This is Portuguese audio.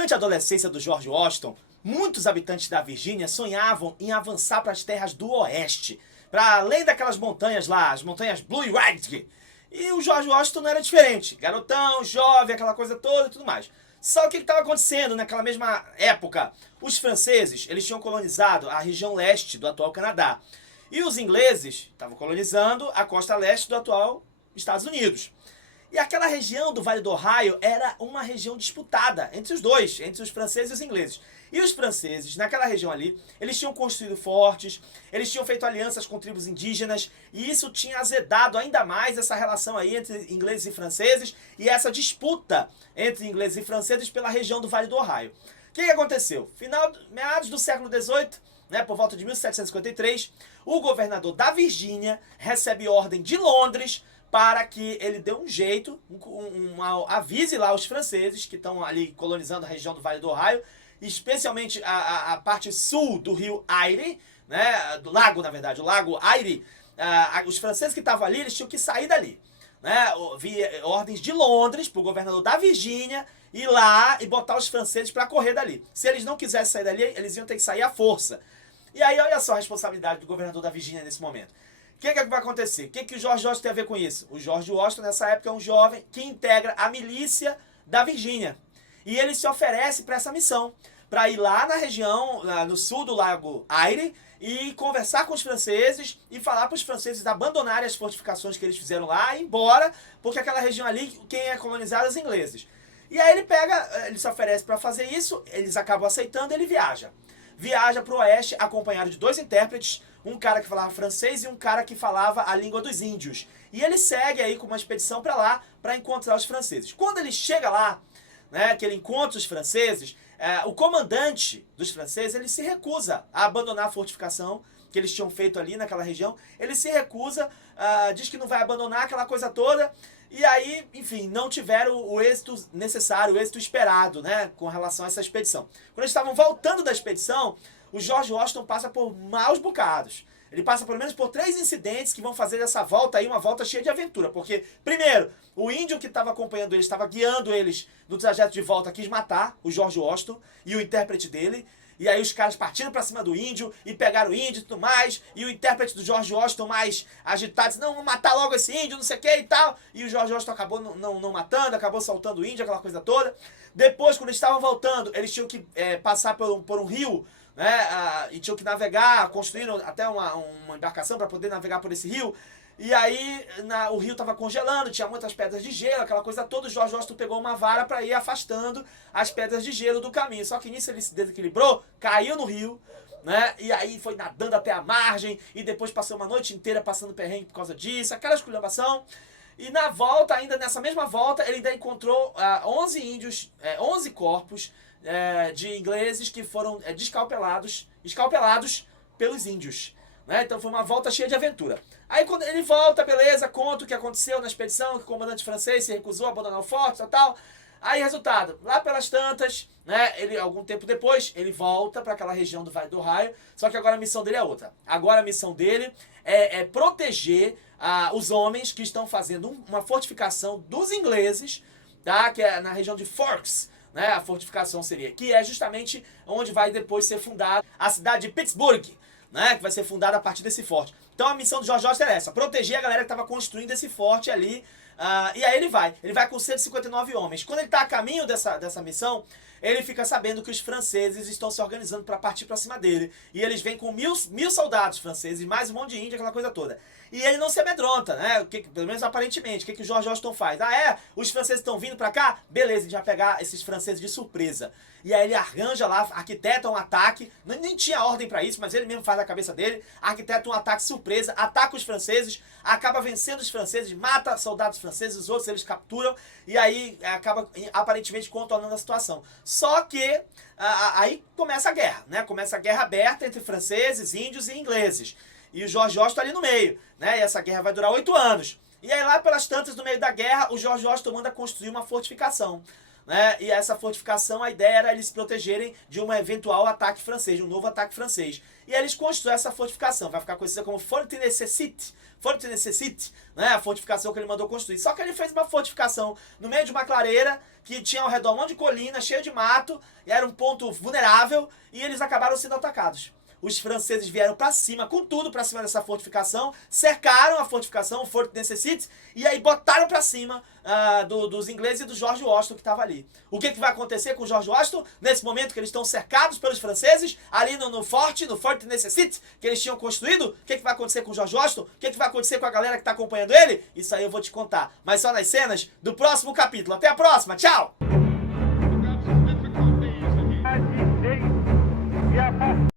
Durante a adolescência do George Washington, muitos habitantes da Virgínia sonhavam em avançar para as terras do oeste, para além daquelas montanhas lá, as montanhas Blue Ridge. E o George Washington não era diferente, garotão, jovem, aquela coisa toda e tudo mais. Só o que estava acontecendo naquela mesma época? Os franceses, eles tinham colonizado a região leste do atual Canadá. E os ingleses estavam colonizando a costa leste do atual Estados Unidos. E aquela região do Vale do Ohio era uma região disputada entre os dois, entre os franceses e os ingleses. E os franceses, naquela região ali, eles tinham construído fortes, eles tinham feito alianças com tribos indígenas, e isso tinha azedado ainda mais essa relação aí entre ingleses e franceses, e essa disputa entre ingleses e franceses pela região do Vale do Ohio. O que aconteceu? Meados do século XVIII, por volta de 1753, o governador da Virgínia recebe ordem de Londres para que ele dê um jeito, avise lá os franceses que estão ali colonizando a região do Vale do Ohio, especialmente a parte sul do rio Erie, do lago, na verdade, o lago Erie. Os franceses que estavam ali, eles tinham que sair dali. Havia ordens de Londres para o governador da Virgínia ir lá e botar os franceses para correr dali. Se eles não quisessem sair dali, eles iam ter que sair à força. E aí, olha só a responsabilidade do governador da Virgínia nesse momento. O que vai acontecer? O que o George Washington tem a ver com isso? O George Washington, nessa época, é um jovem que integra a milícia da Virgínia. E ele se oferece para essa missão, para ir lá na região, no sul do lago Erie, e conversar com os franceses e falar para os franceses abandonarem as fortificações que eles fizeram lá e ir embora, porque aquela região ali, quem é colonizado é os ingleses. E aí ele se oferece para fazer isso, eles acabam aceitando e ele viaja. Viaja para o oeste acompanhado de 2 intérpretes, um cara que falava francês e um cara que falava a língua dos índios. E ele segue aí com uma expedição para lá para encontrar os franceses. Quando ele chega lá, que ele encontra os franceses, o comandante dos franceses ele se recusa a abandonar a fortificação que eles tinham feito ali naquela região. Ele se recusa, diz que não vai abandonar aquela coisa toda. E aí, enfim, não tiveram o êxito necessário, o êxito esperado, com relação a essa expedição. Quando eles estavam voltando da expedição, o George Washington passa por maus bocados. Ele passa pelo menos por 3 incidentes que vão fazer dessa volta aí uma volta cheia de aventura. Porque, primeiro, o índio que estava acompanhando eles, estava guiando eles no trajeto de volta, quis matar o George Washington e o intérprete dele. E aí os caras partiram pra cima do índio e pegaram o índio e tudo mais. E o intérprete do George Washington mais agitado disse, não, vamos matar logo esse índio, não sei o que e tal. E o George Washington acabou não matando, acabou soltando o índio, aquela coisa toda. Depois, quando eles estavam voltando, eles tinham que passar por um rio, e tinham que navegar, construíram até uma embarcação para poder navegar por esse rio. E aí o rio estava congelando, tinha muitas pedras de gelo, aquela coisa toda. O George Washington pegou uma vara para ir afastando as pedras de gelo do caminho. Só que nisso ele se desequilibrou, caiu no rio, e aí foi nadando até a margem, e depois passou uma noite inteira passando perrengue por causa disso, aquela esculhambação. E na volta, ainda nessa mesma volta, ele ainda encontrou 11 índios, 11 corpos de ingleses que foram escalpelados pelos índios. Então foi uma volta cheia de aventura. Aí quando ele volta, beleza, conta o que aconteceu na expedição, que o comandante francês se recusou a abandonar o forte e tal. Aí resultado, lá pelas tantas, algum tempo depois, ele volta para aquela região do Vale do Ohio, só que agora a missão dele é outra. Agora a missão dele é proteger os homens que estão fazendo uma fortificação dos ingleses, que é na região de Forks. A fortificação seria, que é justamente onde vai depois ser fundada a cidade de Pittsburgh, que vai ser fundada a partir desse forte. Então a missão do George Washington é essa, proteger a galera que estava construindo esse forte ali, e aí ele vai com 159 homens. Quando ele está a caminho dessa missão, ele fica sabendo que os franceses estão se organizando para partir para cima dele. E eles vêm com mil soldados franceses, mais um monte de índio, aquela coisa toda. E ele não se amedronta, pelo menos aparentemente. O que o George Washington faz? Os franceses estão vindo para cá? Beleza, a gente vai pegar esses franceses de surpresa. E aí ele arranja lá, arquiteta um ataque, nem tinha ordem para isso, mas ele mesmo faz a cabeça dele, arquiteta um ataque surpresa, ataca os franceses, acaba vencendo os franceses, mata soldados franceses, os outros eles capturam, e aí acaba aparentemente contornando a situação. Só que aí começa a guerra, começa a guerra aberta entre franceses, índios e ingleses. E o George Washington ali no meio, e essa guerra vai durar 8 anos. E aí lá pelas tantas, no meio da guerra, o George Washington manda construir uma fortificação. né? E essa fortificação, a ideia era eles se protegerem de um eventual ataque francês, de um novo ataque francês. E eles constroem essa fortificação, vai ficar conhecida como Fort Necessite, né? A fortificação que ele mandou construir. Só que ele fez uma fortificação no meio de uma clareira, que tinha ao redor um monte de colina, cheio de mato, e era um ponto vulnerável, e eles acabaram sendo atacados. Os franceses vieram pra cima, com tudo pra cima dessa fortificação, cercaram a fortificação, o Fort Necessite, e aí botaram pra cima dos ingleses e do George Washington que estava ali. O que vai acontecer com o George Washington nesse momento que eles estão cercados pelos franceses, ali no Fort Necessite, que eles tinham construído? O que vai acontecer com o George Washington? O que vai acontecer com a galera que tá acompanhando ele? Isso aí eu vou te contar, mas só nas cenas do próximo capítulo. Até a próxima, tchau!